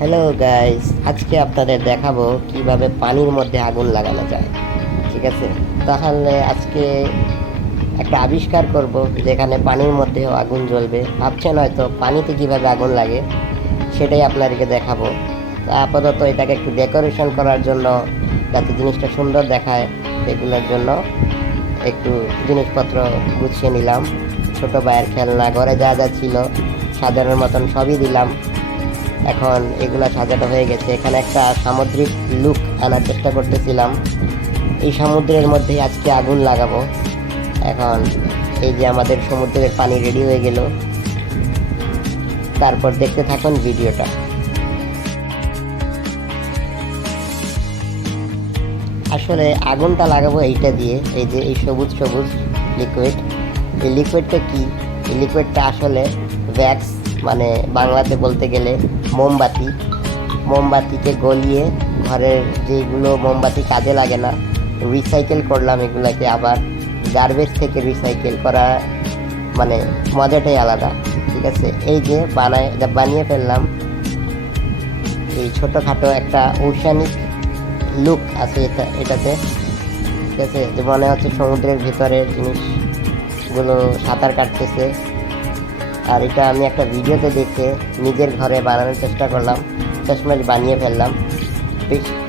Hello guys, আজকে আপনাদের দেখাবো কিভাবে পানির মধ্যে আগুন লাগানো যায়। ঠিক আছে, তাহলে আজকে একটা আবিষ্কার করব যেখানে পানির মধ্যেও আগুন জ্বলবে। ভাবছেন হয়তো পানিতে কিভাবে আগুন লাগে, সেটাই আপনাদেরকে দেখাবো। তা আপাতত এটাকে একটু ডেকোরেশন করার জন্য, যাতে জিনিসটা সুন্দর দেখায়, সেগুলোর জন্য একটু জিনিসপত্র গুছিয়ে নিলাম। ছোট ভাইয়ের খেলনা, ঘরে যা যা ছিল সাজানোর মতন সবই দিলাম। এখন এগুলা সাজানো হয়ে গেছে। এখানে একটা সামুদ্রিক লুক আনার চেষ্টা করতেছিলাম। এই সমুদ্রের মধ্যেই আজকে আগুন লাগাবো। এখন এই যে আমাদের সমুদ্রের পানি রেডি হয়ে গেল। তারপর দেখতে থাকুন ভিডিওটা। আসলে আগুনটা লাগাবো এইটা দিয়ে, এই যে এই সবুজ সবুজ লিকুইড। এই লিকুইডটা কি? এই লিকুইডটা আসলে ভ্যাক্স, মানে বাংলাতে বলতে গেলে মোমবাতি। মোমবাতিকে গলিয়ে ঘরের যেগুলো মোমবাতি কাজে লাগে না, রিসাইকেল করলাম এগুলাকে আবার। গার্বেজ থেকে রিসাইকেল করা মানে মজাটাই আলাদা। ঠিক আছে, এই যে বানিয়ে ফেললাম। এই ছোটোখাটো একটা ঔষানিক লুক আছে এটাতে। ঠিক আছে, যে মনে হচ্ছে সমুদ্রের ভিতরে জিনিসগুলো সাঁতার কাটতেছে। আর এটা আমি একটা ভিডিওতে দেখে নিজের ঘরে বানানোর চেষ্টা করলাম, শেষমেশ বানিয়ে ফেললাম।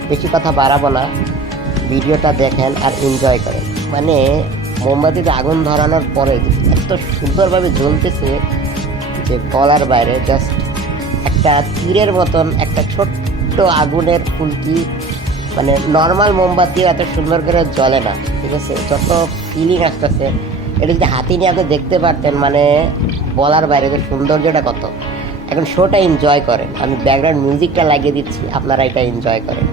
বেশি কথা বাড়াবো না, ভিডিওটা দেখেন আর এনজয় করেন। মানে মোমবাতিতে আগুন ধরানোর পরে এত সুন্দরভাবে জ্বলতেছে যে বলার বাইরে। জাস্ট একটা তীরের মতন একটা ছোট্ট আগুনের ফুলকি, মানে নর্মাল মোমবাতিও এত সুন্দর করে জ্বলে না। ঠিক আছে, যত ফিলিং আসতেছে, এটা যদি হাতি নিয়ে আপনি দেখতে পারতেন, মানে বলার বাইরে যে সৌন্দর্যটা কত। এখন শোটা এনজয় করেন, আমি ব্যাকগ্রাউন্ড মিউজিকটা লাগিয়ে দিচ্ছি, আপনারা এটা এনজয় করেন।